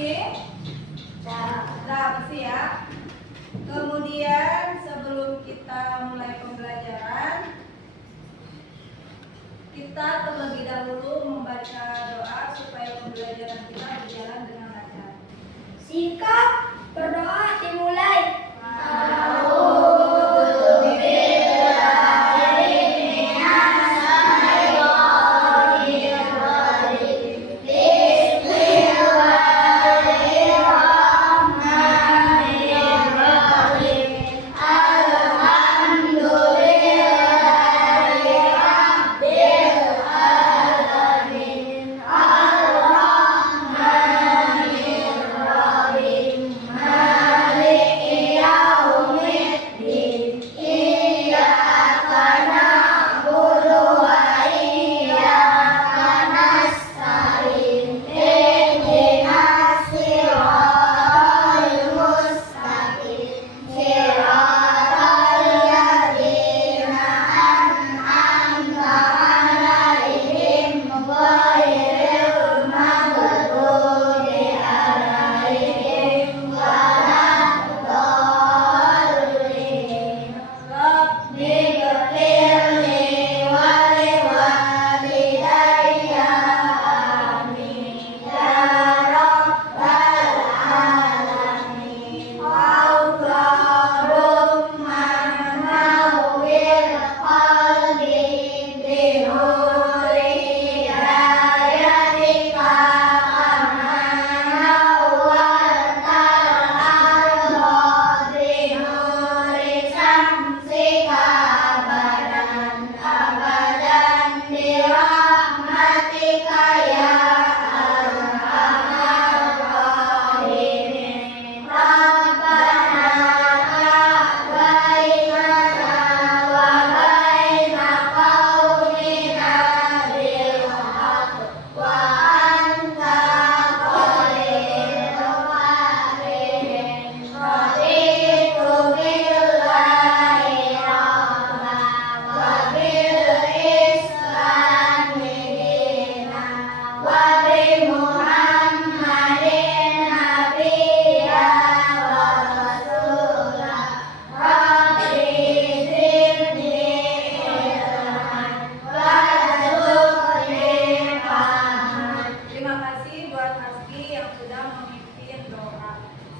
bersih? Sudah bersih ya. Kemudian sebelum kita mulai pembelajaran, kita terlebih dahulu membaca doa supaya pembelajaran kita berjalan dengan lancar. Sikap berdoa dimulai.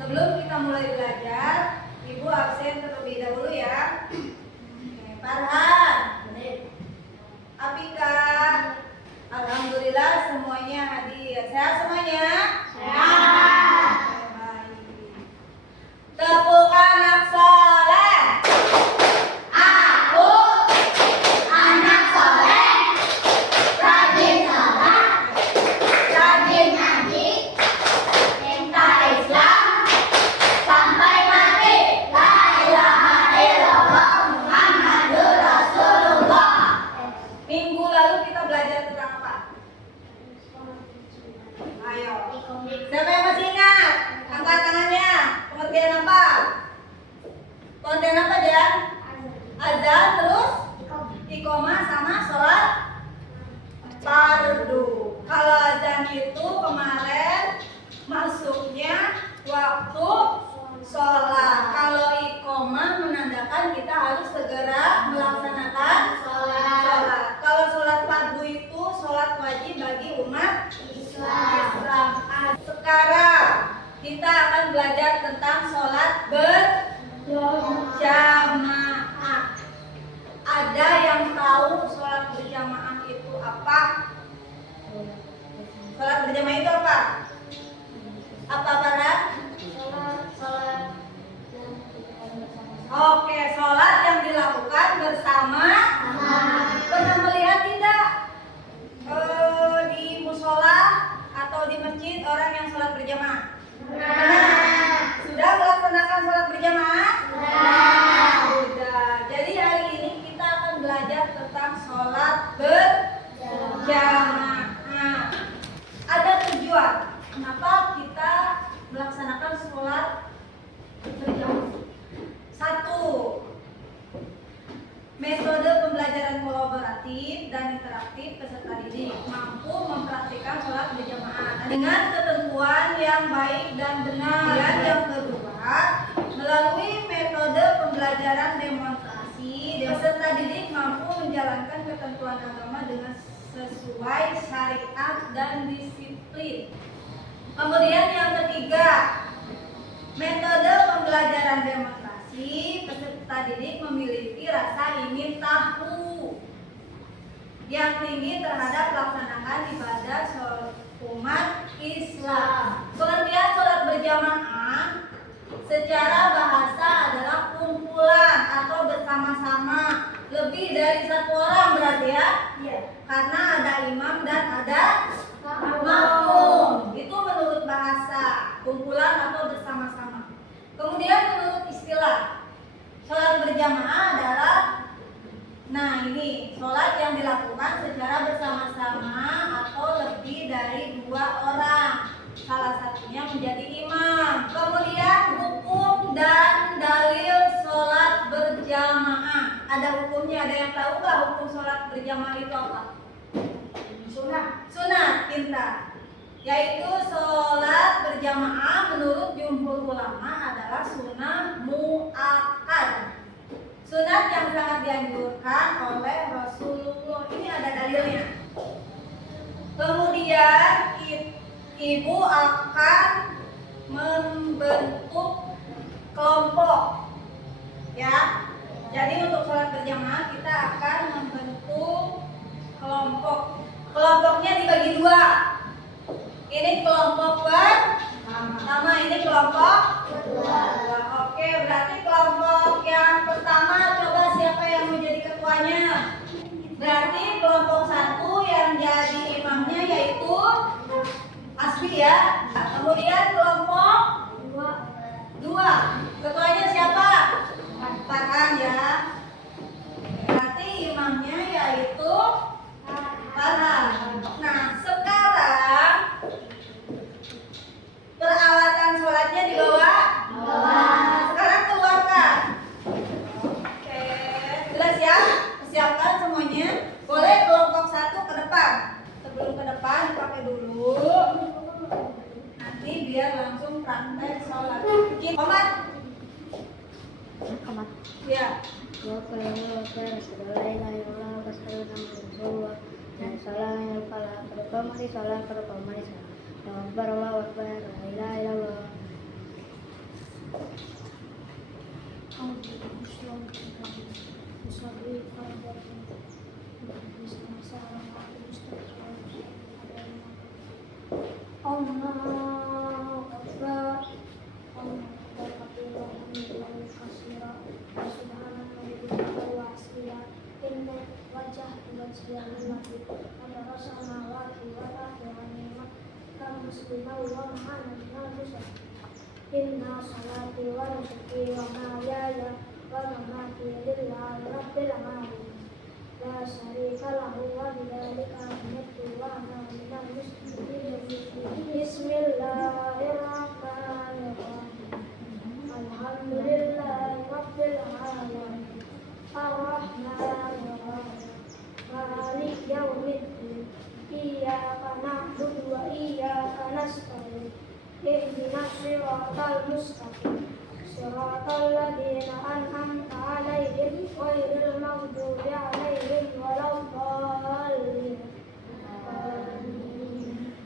Sebelum kita mulai belajar, Ibu absen terlebih dahulu ya. Farhan, Apika, alhamdulillah semuanya hadir. Sehat semuanya? Sehat. Baik. Tepuk anak soleh. Aku anak soleh, rajin sholat, rajin ngaji, cinta Islam sampai mati. La ilaha illallah Muhammadur Rasulullah. Minggu lalu kita belajar tentang apa? Ayo. Siapa yang masih ingat? Angkat tangannya. Pengertian apa? Konten apa, Jan? Azan, terus iqomah sama sholat fardu. Kalau azan itu kemarin masuknya waktu sholat. Kalau iqomah menandakan kita harus segera melaksanakan sholat. Kalau sholat fardu itu sholat wajib bagi umat Islam. Sekarang kita akan belajar tentang sholat berjamaah. Ada yang tahu sholat berjamaah itu apa? Sholat berjamaah itu apa? Apa, Farhan? Oke, sholat yang dilakukan bersama. Pernah melihat tidak di musola atau di masjid orang yang sholat berjamaah? Sudah melaksanakan sholat berjamaah? Sudah. Jadi hari ini kita akan belajar tentang sholat berjamaah. Ada tujuan kenapa kita melaksanakan sholat berjamaah. Satu, metode pembelajaran kolaboratif dan interaktif peserta didik, mampu mempraktikkan sholat berjamaah dengan ketentuan yang baik dan benar. Dan yang kedua, melalui metode pembelajaran demonstrasi, peserta didik mampu menjalankan ketentuan agama dengan sesuai syariat dan disiplin. Kemudian yang ketiga, metode pembelajaran demonstrasi, peserta didik memiliki rasa ingin tahu yang tinggi terhadap pelaksanaan ibadah umat Islam. Pengertian sholat berjamaah secara bahasa adalah kumpulan atau bersama-sama lebih dari satu orang, berarti ya? Iya. Karena ada imam dan ada makmum. Itu menurut bahasa, kumpulan atau bersama-sama. Kemudian menurut istilah, sholat berjamaah adalah, nah ini, sholat yang dilakukan secara bersama-sama atau lebih dari 2 orang. Salah satunya menjadi imam. Kemudian hukum dan dalil sholat berjamaah. Ada hukumnya, ada yang tahu nggak hukum sholat berjamaah itu apa? Sunat, pintar. Yaitu sholat berjamaah menurut jumhur ulama adalah sunnah muakkad. Sunat yang sangat dianjurkan oleh Rasulullah. Ini ada dalilnya. Kemudian ibu akan membentuk kelompok, ya. Jadi untuk sholat berjamaah kita akan membentuk kelompok. Kelompoknya dibagi 2. Ini kelompok pertama, ini kelompok kedua. Oke, berarti kelompok yang pertama, coba siapa yang mau jadi ketuanya? Berarti kelompok 1 yang jadi imamnya yaitu Asfi ya. Kemudian kelompok 2, ketuanya siapa? Farhan ya. Berarti imamnya yaitu Farhan. Nah, sekarang peralatan sholatnya dibawa. Sekarang keluarkan. Oke, jelas ya? Persiapkan semuanya. Boleh kelompok 1 ke depan. Sebelum ke depan dipakai dulu. Nanti biar langsung praktek sholat. Komat. Ya. Inna salati wa nusuki wa mahyaya wa mamati lillahi rabbil alamin la syarika lahu wa bidzalika umirtu wa ana minal muslimin. Bismillahirrahmanirrahim. Alhamdulillahi rabbil alamin. Ar-Rahmanir Rahim. Maliki yaumiddin. Iyyaka na'budu wa iyyaka nasta'in. Ihdinas siratal mustaqim. Siratal ladzina an'amta 'alaihim ghairil maghdubi 'alaihim waladdallin. Amin.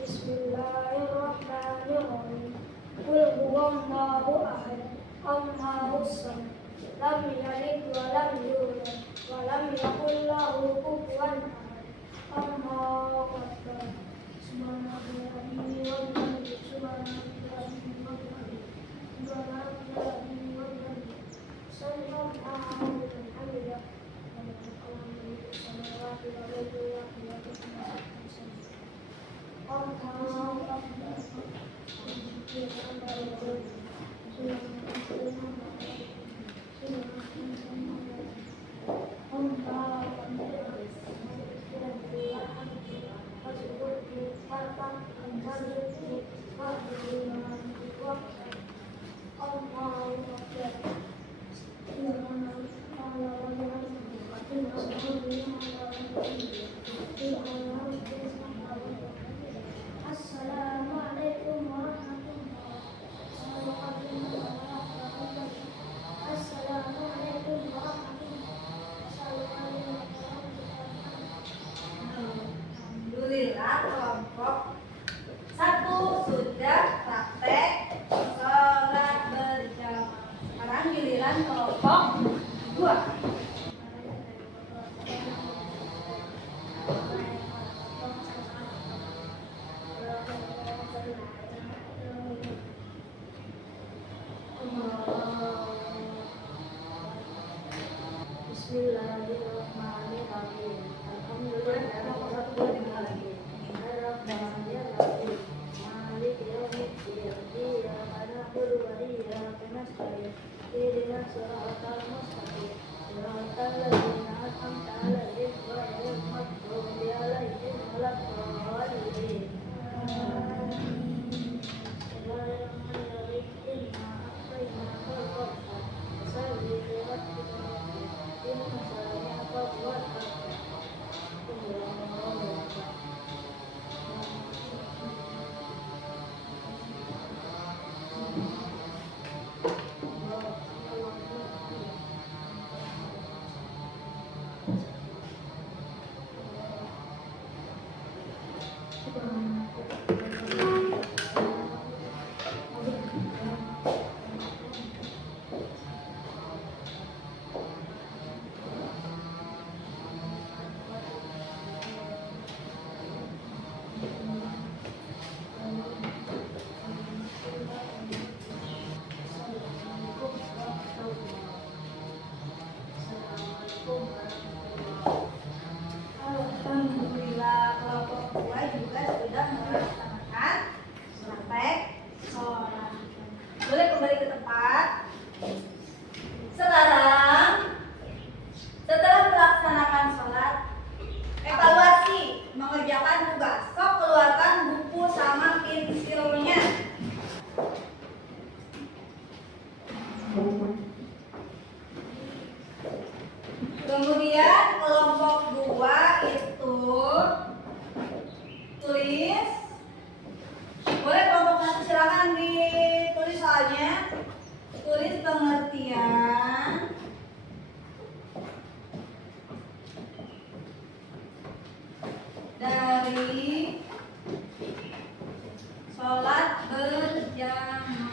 Bismillahirrahmanirrahim. Qul huwallahu ahad. Allahus samad. Lam yalid wa lam yulad wa lam yakul lahu kufuwan ahad. Allahu akbar. Subhanallah wa bihamdihi. kelompok 1 sudah praktek sholat berjamaah. Sekarang giliran kelompok 2. Bismillahirrahmanirrahim. Alhamdulillahirrahmanirrahim. Ar-Rahmanirrahim. Maliki yaumiddin. Iyyaka na'budu wa iyyaka nasta'in. Ihdinas siratal mustaqim. Siratal ladzina an'amta 'alaihim ghairil maghdubi 'alaihim waladdallin. Alhamdulillah kelompok 2 juga sudah melaksanakan praktek sholat. Boleh kembali ke tempat. Sekarang setelah melaksanakan sholat, evaluasi mengerjakan tugas. Sok keluarkan buku sama pensilnya. Kemudian kelompok 2 itu tulis. Boleh kelompok 1 silakan ditulis soalnya. Tulis pengertian dari sholat berjamaah.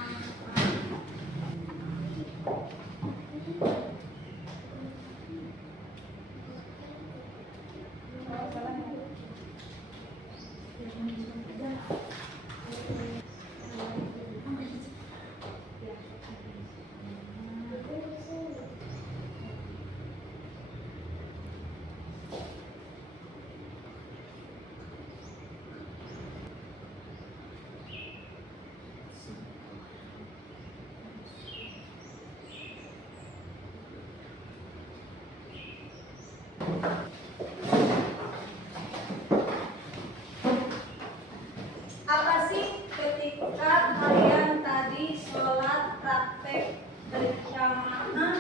Apa sih ketika kalian tadi sholat praktek berjamaah?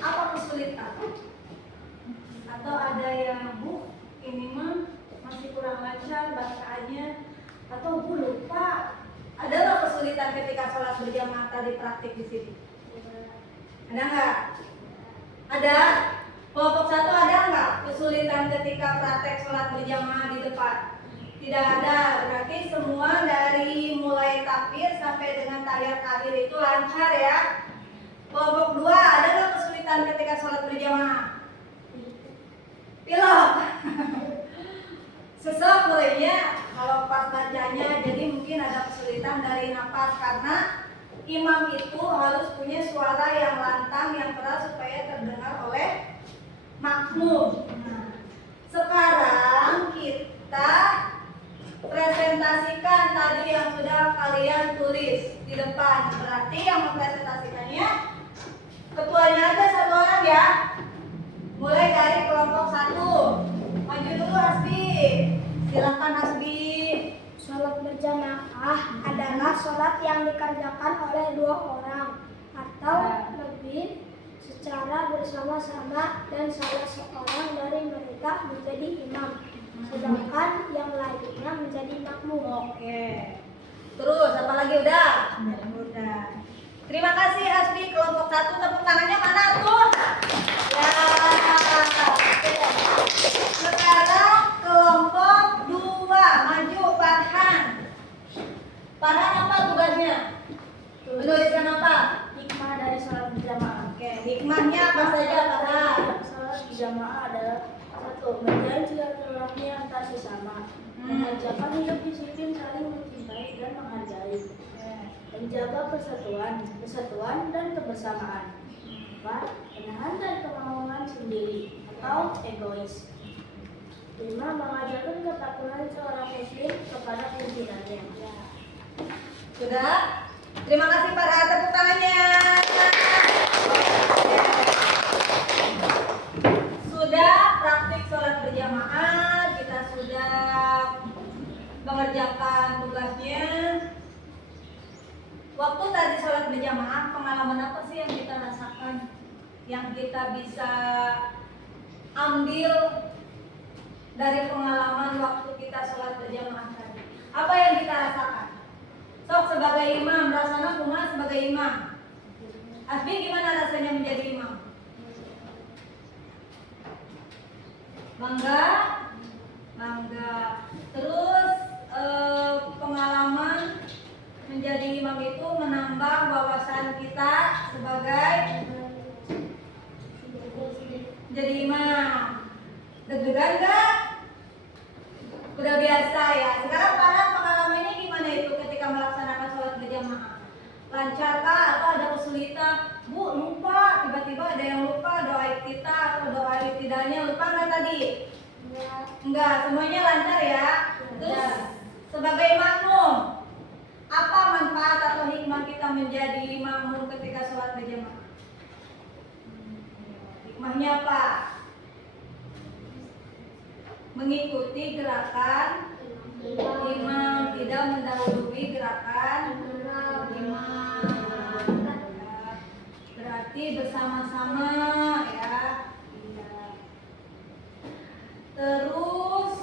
Apa kesulitan? Atau ada yang ini mah masih kurang lancar bacaannya? Atau lupa? Ada nggak kesulitan ketika sholat berjamaah tadi praktik di sini? Ada nggak? Ada? Kelompok 1 ada nggak kesulitan ketika praktek sholat berjamaah di depan? Tidak ada, berarti semua dari mulai takbir sampai dengan tahiyat akhir itu lancar ya. Kelompok 2 ada nggak kesulitan ketika sholat berjamaah? Pilek. Sesek mulainya kalau pas bacanya, jadi mungkin ada kesulitan dari nafas karena imam itu harus punya suara yang lantang, yang keras supaya terdengar oleh makmum. Nah, sekarang kita presentasikan tadi yang sudah kalian tulis di depan. Berarti yang mempresentasikannya ketuanya aja satu orang ya. Mulai dari kelompok 1. Maju dulu Hasbi. Silakan Hasbi. Sholat berjamaah adalah sholat yang dikerjakan oleh 2 orang atau lebih secara bersama-sama dan salah seorang dari mereka menjadi imam, sedangkan yang lainnya menjadi makmum. Oke. Terus apa lagi udah? Udah. Terima kasih Hasbi. Kelompok 1 tepuk tangannya mana tuh? Ya. Sekarang kelompok 2. berjamaah adalah satu, menjalin silaturahmi antar sesama, mengajarkan hidup disiplin, saling mencintai dan menghargai, menjaga persatuan dan kebersamaan, 4. Menahan dari kemauan sendiri atau egois, 5. Mengajarkan ketakwaan seorang muslim kepada pimpinannya. Sudah? Terima kasih para tepuk tangannya. Sudah praktik sholat berjamaah, kita sudah mengerjakan tugasnya. Waktu tadi sholat berjamaah, pengalaman apa sih yang kita rasakan? Yang kita bisa ambil dari pengalaman waktu kita sholat berjamaah tadi? Apa yang kita rasakan? Sok sebagai imam, rasanya kumaha sebagai imam? Asbi gimana rasanya menjadi imam? Bangga? Bangga. Terus pengalaman menjadi imam itu menambah wawasan kita sebagai jadi imam. Deg-degan gak? Udah biasa ya. Sekarang para pengalamannya gimana itu ketika melaksanakan sholat berjamaah? Lancar kah atau ada kesulitan? Bu, lupa, tiba-tiba ada yang lupa doa kita atau doa tidaknya, lupa nggak tadi? Enggak, semuanya lancar ya. Terus sebagai makmum, apa manfaat atau hikmah kita menjadi makmum ketika sholat berjamaah? Hikmahnya apa? Mengikuti gerakan imam, tidak mendahului gerakan imam. Berarti bersama-sama ya. Terus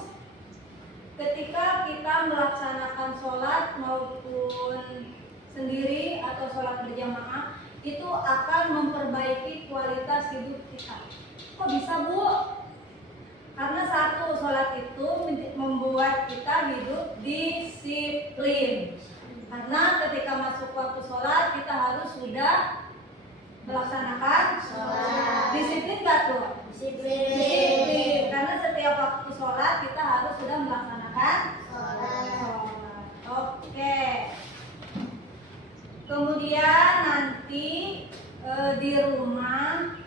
ketika kita melaksanakan sholat maupun sendiri atau sholat berjamaah, itu akan memperbaiki kualitas hidup kita. Kok bisa, Bu? Karena satu, sholat itu membuat kita hidup disiplin. Karena ketika masuk waktu sholat, kita harus sudah melaksanakan sholat. Disiplin gak tuh? Disiplin. Karena setiap waktu sholat, kita harus sudah melaksanakan sholat. Oke. Kemudian nanti di rumah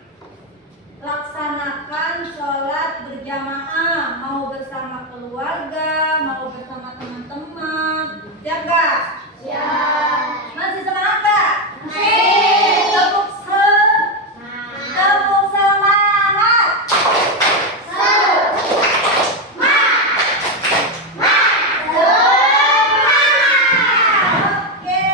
laksanakan sholat berjamaah, mau bersama keluarga, mau bersama teman-teman. Siap gak? Siap. Masih semangat gak? Masih. Tepuk semangat. Oke.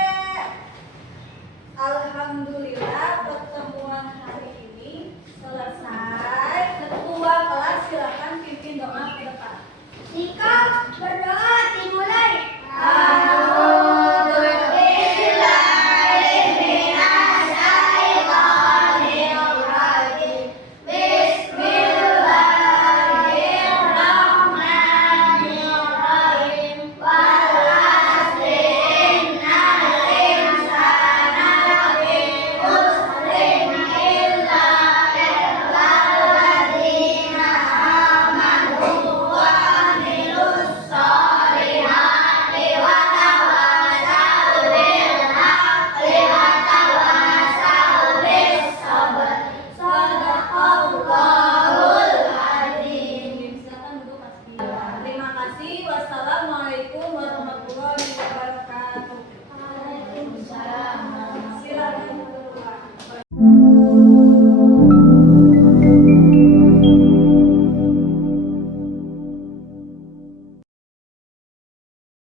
Alhamdulillah pertemuan hari ini selesai. Ketua kelas silakan pimpin doa ke depan. Sikap berdoa dimulai. Terima kasih. Wassalamualaikum warahmatullahi wabarakatuh. Silakan keluar.